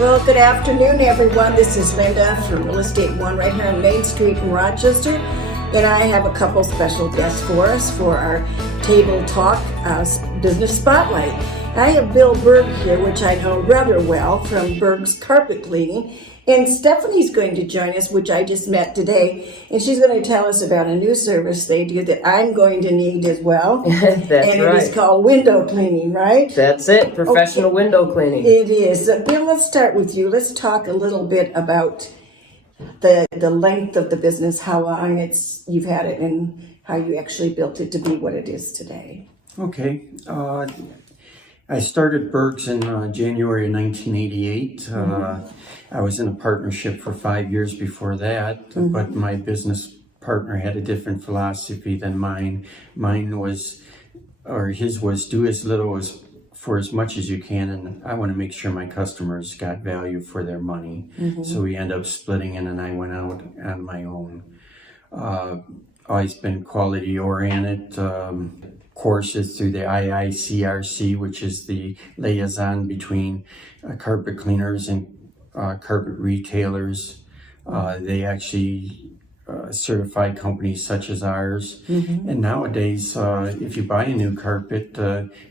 Well, good afternoon, everyone. This is Linda from Real Estate One right here on Main Street in Rochester. And I have a couple special guests for us for our Table Talk Business Spotlight. I have Bill Burg here, which I know rather well from Burgs Carpet Cleaning. And Stephanie's going to join us, which I just met today. And she's going to tell us about a new service they do that I'm going to need as well. That's and right. It is called window cleaning, right? That's it, professional window cleaning. It is. Bill, let's start with you. Let's talk a little bit about the length of the business, how long you've had it, and how you actually built it to be what it is today. Okay. I started Burgs in January of 1988. I was in a partnership for 5 years before that, but my business partner had a different philosophy than mine. His was do as little as for as much as you can, and I want to make sure my customers got value for their money. So we end up splitting it, and I went out on my own. Always been quality oriented. Courses through the IICRC, which is the liaison between carpet cleaners and carpet retailers. They actually certify companies such as ours. And nowadays, if you buy a new carpet,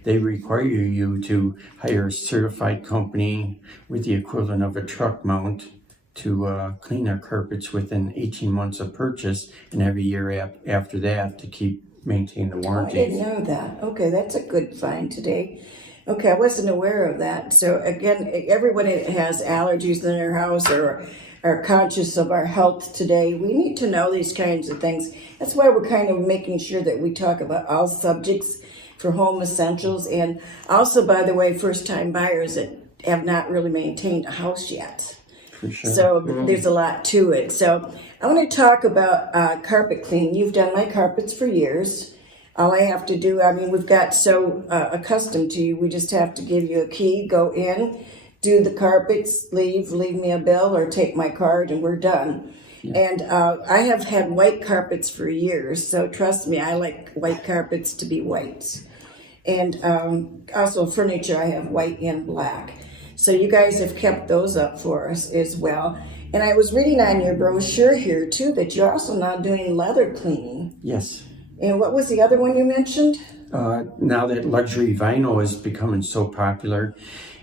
they require you to hire a certified company with the equivalent of a truck mount to clean their carpets within 18 months of purchase, and every year after that to maintain the warranty. I didn't know that. Okay, that's a good find today. Okay, I wasn't aware of that. So again, everyone that has allergies in their house or are conscious of our health today, we need to know these kinds of things. That's why we're kind of making sure that we talk about all subjects for home essentials, and also, by the way, first-time buyers that have not really maintained a house yet. For sure. So there's a lot to it. So I want to talk about carpet cleaning. You've done my carpets for years. All I have to do, we've got so accustomed to you, we just have to give you a key, go in, do the carpets, leave me a bill or take my card, and we're done. Yeah. And I have had white carpets for years, so trust me, I like white carpets to be white. And also furniture, I have white and black. So you guys have kept those up for us as well. And I was reading on your brochure here too that you're also now doing leather cleaning. Yes. And what was the other one you mentioned? Now that luxury vinyl is becoming so popular,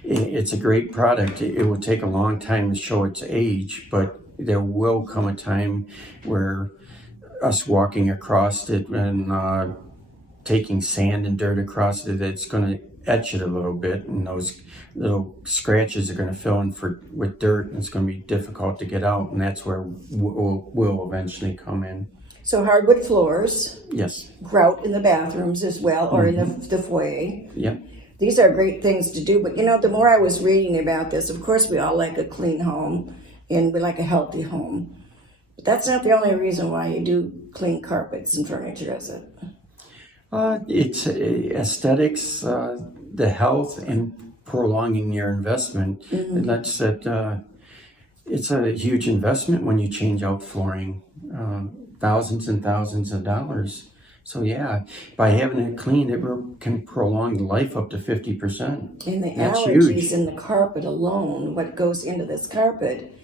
it's a great product. It will take a long time to show its age, but there will come a time where us walking across it and taking sand and dirt across it, it's going to etch it a little bit, and those little scratches are going to fill in with dirt, and it's going to be difficult to get out, and that's where we'll eventually come in. So hardwood floors. Yes. Grout in the bathrooms as well, or in the foyer. Yep. These are great things to do, but the more I was reading about this, of course we all like a clean home, and we like a healthy home. But that's not the only reason why you do clean carpets and furniture, is it? It's aesthetics, the health, and prolonging your investment. And that's that. It's a huge investment when you change out flooring, thousands and thousands of dollars. So yeah, by having it clean, it can prolong the life up to 50%. And the that's allergies huge. in the carpet alone, what goes into this carpet,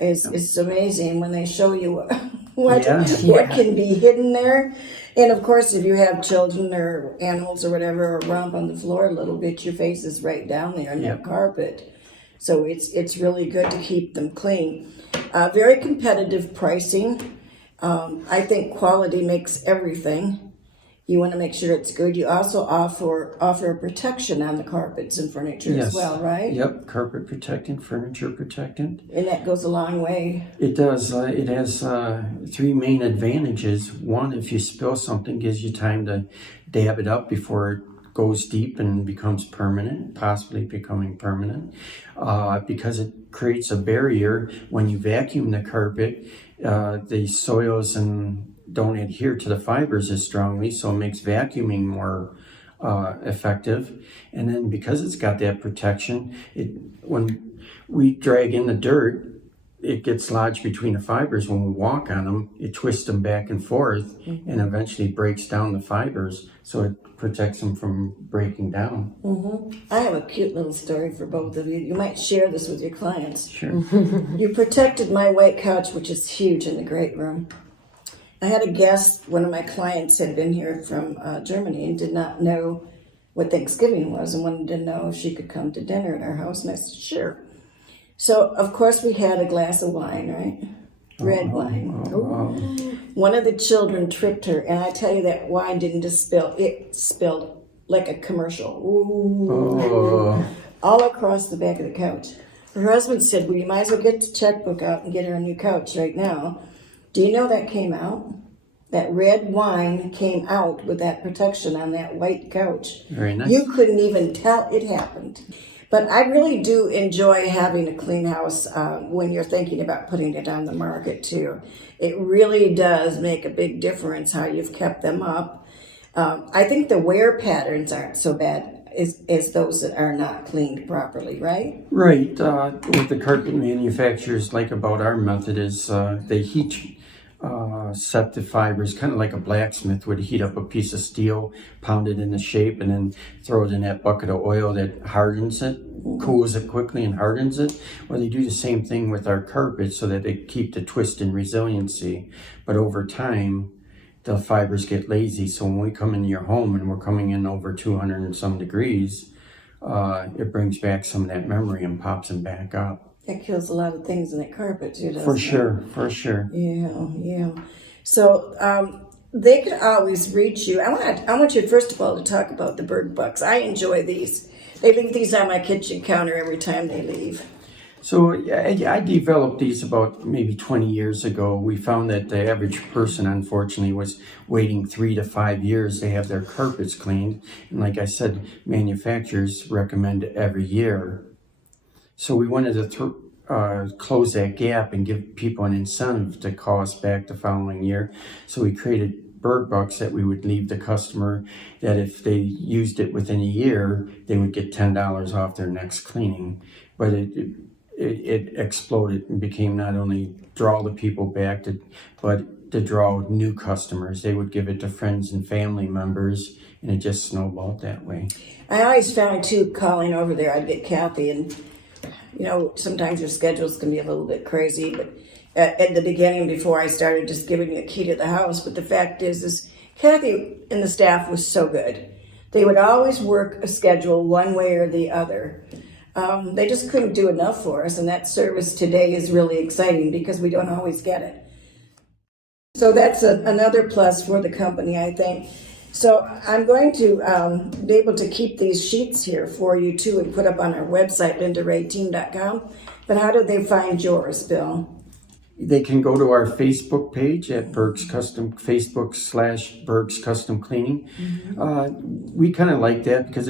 is amazing when they show you what can be hidden there. And of course, if you have children or animals or whatever, or romp on the floor a little bit, your face is right down there on that carpet. So it's really good to keep them clean. Very competitive pricing. I think quality makes everything. You want to make sure it's good. You also offer protection on the carpets and furniture as well, right? Yep, carpet protectant, furniture protectant. And that goes a long way. It does. It has three main advantages. One, if you spill something, gives you time to dab it up before it goes deep and becomes permanent, possibly becoming permanent. Because it creates a barrier when you vacuum the carpet, the soils don't adhere to the fibers as strongly, so it makes vacuuming more effective. And then because it's got that protection, when we drag in the dirt, it gets lodged between the fibers. When we walk on them, it twists them back and forth and eventually breaks down the fibers, so it protects them from breaking down. I have a cute little story for both of you. You might share this with your clients. Sure. You protected my white couch, which is huge in the great room. I had a guest, one of my clients had been here from Germany and did not know what Thanksgiving was and wanted to know if she could come to dinner at our house, and I said, sure. So, of course, we had a glass of wine, right? Red wine. One of the children tricked her, and I tell you, that wine didn't just spill, it spilled like a commercial. All across the back of the couch. Her husband said, well, you might as well get the checkbook out and get her a new couch right now. Do you know that came out? That red wine came out with that protection on that white couch. Very nice. You couldn't even tell it happened. But I really do enjoy having a clean house when you're thinking about putting it on the market too. It really does make a big difference how you've kept them up. I think the wear patterns aren't so bad as those that are not cleaned properly, right? Right. What the carpet manufacturers like about our method is they heat set the fibers, kind of like a blacksmith would heat up a piece of steel, pound it into shape, and then throw it in that bucket of oil that hardens it, cools it quickly and hardens it. Well, they do the same thing with our carpets so that they keep the twist and resiliency. But over time, the fibers get lazy. So when we come into your home and we're coming in over 200 and some degrees, it brings back some of that memory and pops them back up. That kills a lot of things in that carpet too, doesn't it? For sure. Yeah. So they could always reach you. I want you first of all to talk about the Burg Bucks. I enjoy these. They leave these on my kitchen counter every time they leave. So I developed these about maybe 20 years ago. We found that the average person, unfortunately, was waiting 3 to 5 years to have their carpets cleaned. And like I said, manufacturers recommend every year. So we wanted to close that gap and give people an incentive to call us back the following year. So we created Burg Bucks that we would leave the customer that if they used it within a year, they would get $10 off their next cleaning. But it exploded and became not only draw the people back, but to draw new customers. They would give it to friends and family members, and it just snowballed that way. I always found too, calling over there, I'd get Kathy, and sometimes your schedules can be a little bit crazy, but at the beginning, before I started just giving you the key to the house, but the fact is Kathy and the staff was so good. They would always work a schedule one way or the other. They just couldn't do enough for us, and that service today is really exciting because we don't always get it. So that's another plus for the company, I think. So I'm going to be able to keep these sheets here for you too and put up on our website, 𝙱𝚜𝚗𝚜𝚜. But how do they find yours, Bill? They can go to our Facebook page at Burgs Custom, Facebook/Burgs Custom Cleaning. We kind of like that because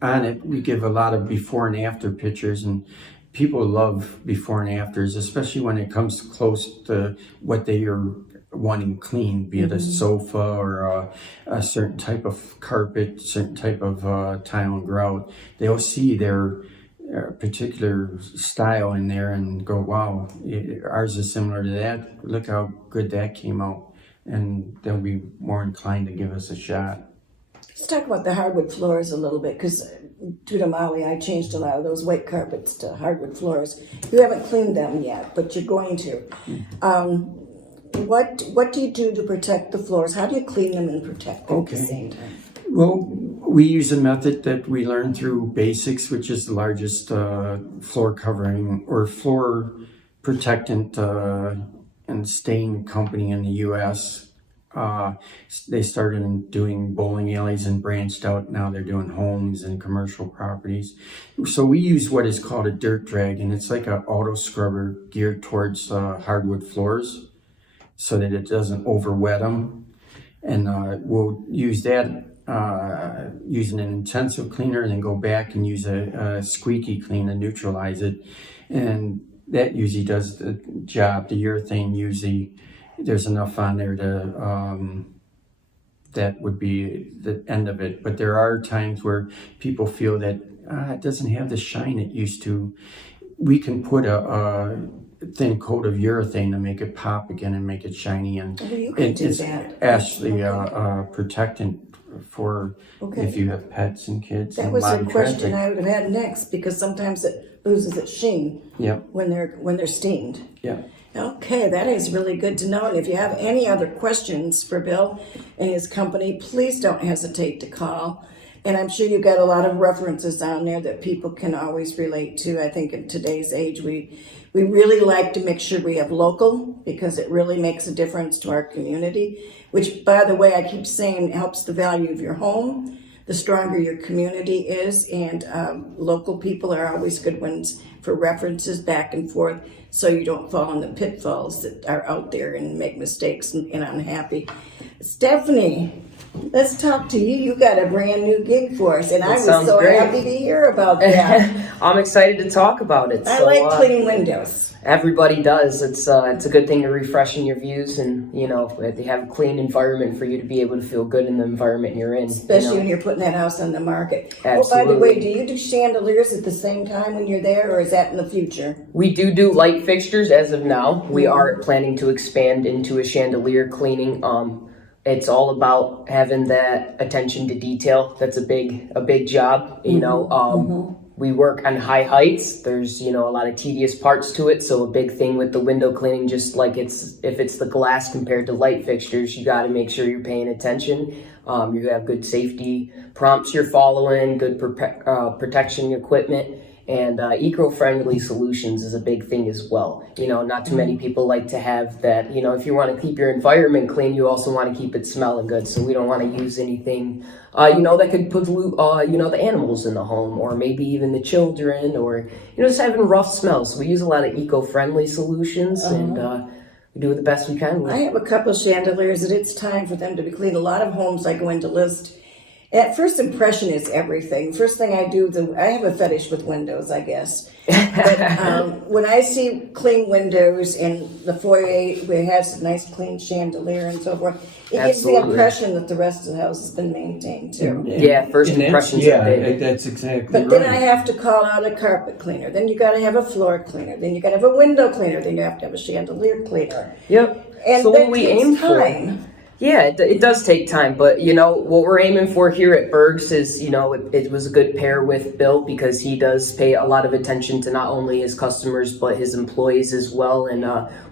on it we give a lot of before and after pictures, and people love before and afters, especially when it comes close to what they are wanting clean, be it a sofa or a certain type of carpet, certain type of tile and grout. They'll see their particular style in there and go, wow, ours is similar to that. Look how good that came out. And they'll be more inclined to give us a shot. Let's talk about the hardwood floors a little bit, because due to Maui, I changed a lot of those white carpets to hardwood floors. You haven't cleaned them yet, but you're going to. What do you do to protect the floors? How do you clean them and protect them at the same time? Well, we use a method that we learned through Basics, which is the largest floor covering or floor protectant and stain company in the U.S. They started doing bowling alleys and branched out. Now they're doing homes and commercial properties. So we use what is called a dirt drag, and it's like an auto scrubber geared towards hardwood floors so that it doesn't over wet them. And we'll use that using an intensive cleaner, and then go back and use a squeaky clean to neutralize it. And that usually does the job. The urethane usually, there's enough on there to, that would be the end of it. But there are times where people feel that it doesn't have the shine it used to. we can put a thin coat of urethane to make it pop again and make it shiny, and You can do it's that. actually a protectant for if you have pets and kids. That and was a lot the of question traffic. I would have had next, because sometimes it loses its sheen Yep. when they're steamed. Yeah. Okay, that is really good to know. And if you have any other questions for Bill and his company, please don't hesitate to call. And I'm sure you've got a lot of references on there that people can always relate to. I think in today's age, we really like to make sure we have local, because it really makes a difference to our community, which, by the way, I keep saying helps the value of your home. The stronger your community is, and local people are always good ones for references back and forth, so you don't fall in the pitfalls that are out there and make mistakes and unhappy. Stephanie, let's talk to you. You got a brand new gig for us, and I was so great. happy to hear about that. I'm excited to talk about it. I like clean windows. Everybody does. It's a good thing to refreshen your views, and they have a clean environment for you to be able to feel good in the environment you're in. Especially when you're putting that house on the market. Absolutely. Oh, by the way, do you do chandeliers at the same time when you're there, or is that in the future? We do light fixtures as of now. We are planning to expand into a chandelier cleaning. It's all about having that attention to detail. That's a big job. We work on high heights. There's a lot of tedious parts to it. So a big thing with the window cleaning, just like if it's the glass compared to light fixtures, you got to make sure you're paying attention. You have good safety prompts you're following, good protection equipment. And eco-friendly solutions is a big thing as well. Not too many people like to have that. If you want to keep your environment clean, you also want to keep it smelling good. So we don't want to use anything, that could pollute, the animals in the home, or maybe even the children, or, just having rough smells. So we use a lot of eco-friendly solutions, and we do the best we can with. I have a couple chandeliers that it's time for them to be cleaned. A lot of homes I go in to list, at first impression is everything. First thing I do, I have a fetish with windows, I guess. But when I see clean windows in the foyer where it has a nice clean chandelier and so forth, it gives the impression that the rest of the house has been maintained too. Yeah, first impressions are big. That's exactly But then I have to call out a carpet cleaner. Then you got to have a floor cleaner. Then you got to have a window cleaner. Then you have to have a chandelier cleaner. Yep. And so that what we takes aim time. for. Yeah, it does take time, but what we're aiming for here at Burgs is, it was a good pair with Bill, because he does pay a lot of attention to not only his customers but his employees as well, and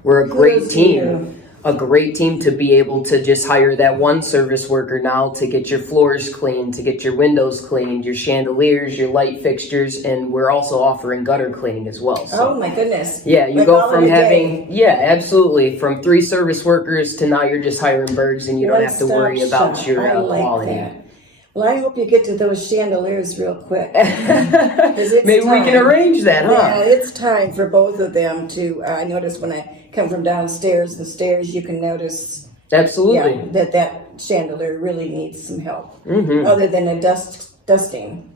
we're a great team. A great team to be able to just hire that one service worker now to get your floors cleaned, to get your windows cleaned, your chandeliers, your light fixtures, and we're also offering gutter cleaning as well. So, Oh my goodness. yeah, you Like go all from in a having, day. yeah, absolutely, from 3 service workers to now you're just hiring Burgs, and you don't have to worry One-stop about shop. your I like quality. that. Well, I hope you get to those chandeliers real quick. 'Cause it's Maybe we time. can arrange that, huh? Yeah, it's time for both of them to. I notice when I come from downstairs, the stairs, you can notice Absolutely. that chandelier really needs some help, other than a dusting.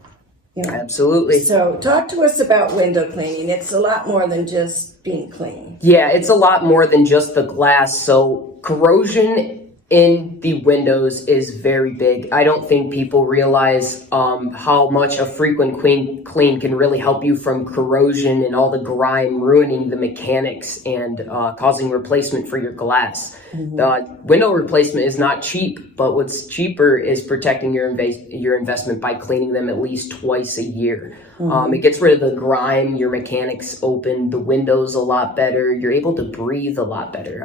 Absolutely. So talk to us about window cleaning. It's a lot more than just being clean. Yeah, it's a lot more than just the glass. So corrosion in the windows is very big. I don't think people realize how much a frequent clean can really help you from corrosion and all the grime ruining the mechanics and causing replacement for your glass. The window replacement is not cheap, but what's cheaper is protecting your investment by cleaning them at least twice a year. It gets rid of the grime, your mechanics open the windows a lot better, you're able to breathe a lot better.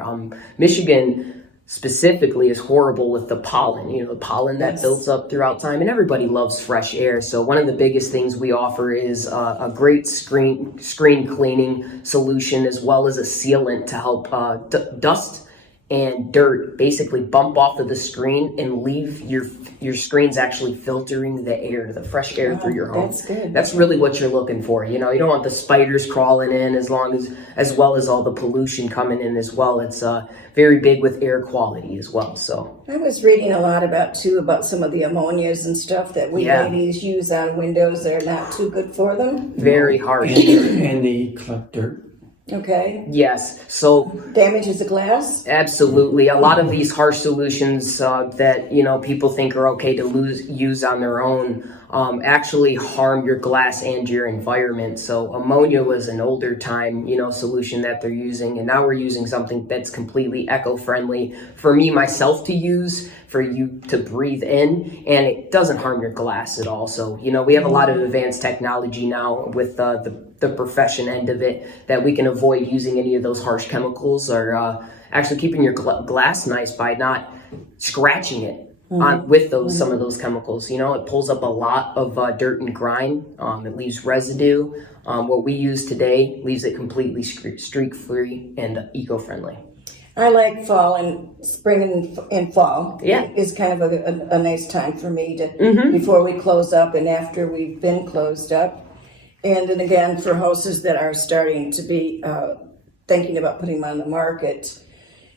Michigan specifically is horrible with the pollen, the pollen that builds up throughout time, and everybody loves fresh air. So one of the biggest things we offer is a great screen cleaning solution, as well as a sealant to help dust and dirt basically bump off of the screen and leave your screens actually filtering the fresh air through your home. That's good. That's really what you're looking for. You don't want the spiders crawling in, as well as all the pollution coming in as well. It's very big with air quality as well. So I was reading a lot about some of the ammonias and stuff that we ladies use on windows that are not too good for them. very harsh. and they collect dirt. Okay. Yes. So Damages the glass? absolutely. A lot of these harsh solutions that people think are okay to use on their own actually harm your glass and your environment. So ammonia was an older time, solution that they're using, and now we're using something that's completely eco-friendly for me myself to use, for you to breathe in, and it doesn't harm your glass at all. So we have a lot of advanced technology now with the profession end of it, that we can avoid using any of those harsh chemicals, or actually keeping your glass nice by not scratching it with some of those chemicals. It pulls up a lot of dirt and grime. It leaves residue. What we use today leaves it completely streak free and eco-friendly. I like fall and spring and fall. Yeah. Is kind of a nice time for me to before we close up and after we've been closed up. And then again, for houses that are starting to be thinking about putting them on the market,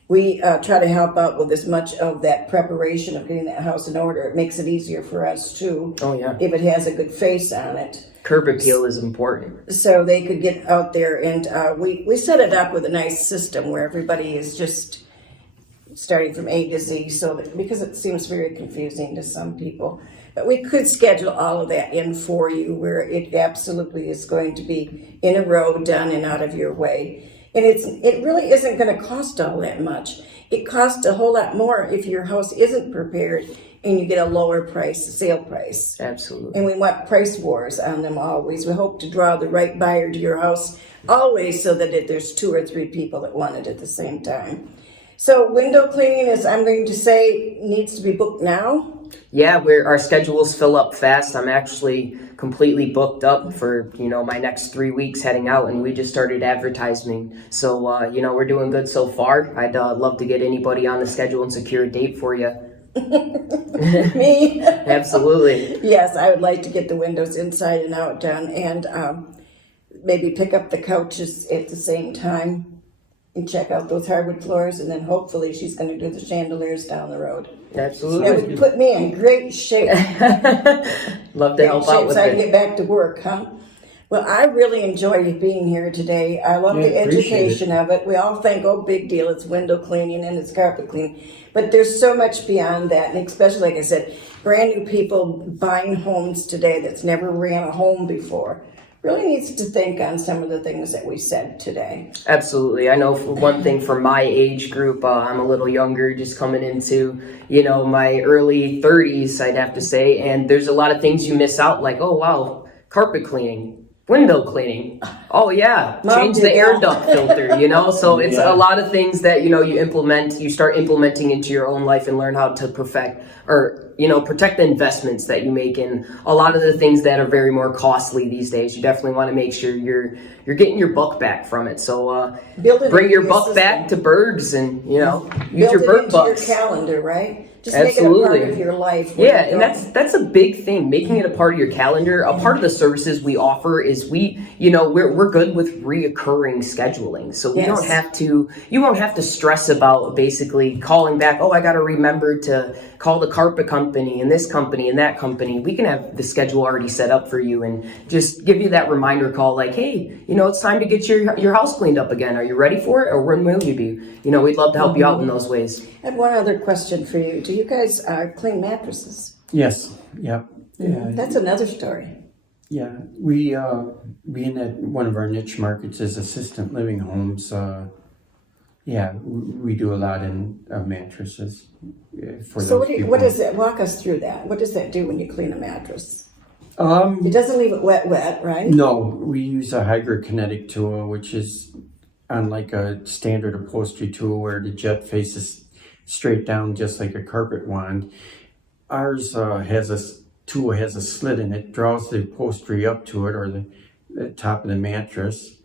we try to help out with as much of that preparation of getting that house in order. It makes it easier for us too. Oh yeah. If it has a good face on it. Curb appeal is important. So they could get out there, and we set it up with a nice system where everybody is just starting from A to Z, so that, because it seems very confusing to some people. But we could schedule all of that in for you, where it absolutely is going to be in a row, done and out of your way. And it really isn't going to cost all that much. It costs a whole lot more if your house isn't prepared and you get a lower sale price. Absolutely. And we want price wars on them always. We hope to draw the right buyer to your house always, so that there's 2 or 3 people that want it at the same time. So window cleaning, is, I'm going to say, needs to be booked now. Yeah, our schedules fill up fast. I'm actually completely booked up for, my next 3 weeks heading out, and we just started advertising. So, we're doing good so far. I'd love to get anybody on the schedule and secure a date for you. Me? Absolutely. Yes, I would like to get the windows inside and out done, and maybe pick up the couches at the same time and check out those hardwood floors, and then hopefully she's going to do the chandeliers down the road. Absolutely. It would put me in great shape. Love to help out with so I can it. get back to work, huh? Well, I really enjoy you being here today. I love the education of it. We all think, oh, big deal, it's window cleaning and it's carpet cleaning. But there's so much beyond that, and especially, like I said, brand new people buying homes today that's never ran a home before really needs to think on some of the things that we said today. Absolutely. I know for one thing, for my age group, I'm a little younger, just coming into, my early 30s, I'd have to say. And there's a lot of things you miss out, like, oh, wow, carpet cleaning, window cleaning. Oh, yeah, change the air duct filter, So it's a lot of things that, you start implementing into your own life and learn how to perfect or, protect the investments that you make in a lot of the things that are very more costly these days. You definitely want to make sure you're getting your buck back from it. So bring your buck back to Burgs and, use your Burg bucks. Your calendar, right? Just Absolutely. make it a part of your life. Yeah, and that's a big thing, making it a part of your calendar. A part of the services we offer is we're good with reoccurring scheduling. So you won't have to stress about basically calling back, oh, I got to remember to call the carpet company and this company and that company. We can have the schedule already set up for you and just give you that reminder call like, hey, it's time to get your house cleaned up again. Are you ready for it? Or when will you be? We'd love to help you out in those ways. I have one other question for you. Do you guys clean mattresses? Yes. Yep. Yeah. That's another story. Yeah. We being that one of our niche markets is assistant living homes. We do a lot in mattresses for So those people. what does that? Walk us through that. What does that do when you clean a mattress? It doesn't leave it wet, right? No, we use a hydrokinetic tool, which is unlike a standard upholstery tool where the jet faces straight down just like a carpet wand. Ours has a slit in it, draws the upholstery up to it, or the top of the mattress,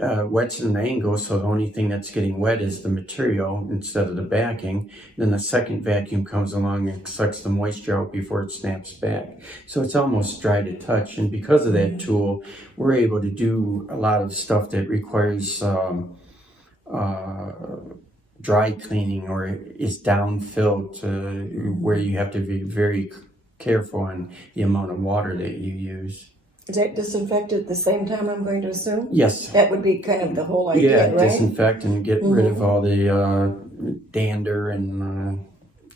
wets an angle, so the only thing that's getting wet is the material instead of the backing. Then the second vacuum comes along and sucks the moisture out before it snaps back. So it's almost dry to touch, and because of that tool, we're able to do a lot of stuff that requires dry cleaning or is down-filled, where you have to be very careful on the amount of water that you use. Is that disinfected at the same time, I'm going to assume? Yes. That would be kind of the whole idea, right? Disinfect and get rid of all the dander and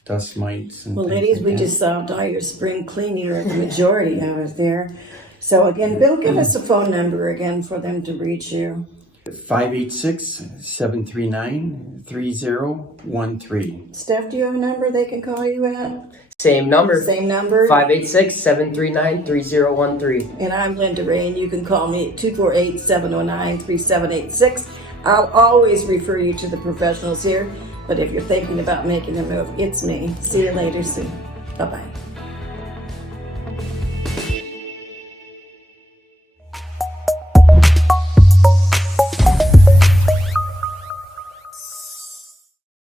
dust mites. And Well, things ladies, like we that. just solved all your spring cleaning, or the majority of it there. So again, Bill, give us a phone number again for them to reach you. 586-739-3013. Steph, do you have a number they can call you at? Same number. Same number. 586-739-3013. And I'm Linda Rea, and you can call me at 248-709-3786. I'll always refer you to the professionals here, but if you're thinking about making a move, it's me. See you later soon. Bye-bye.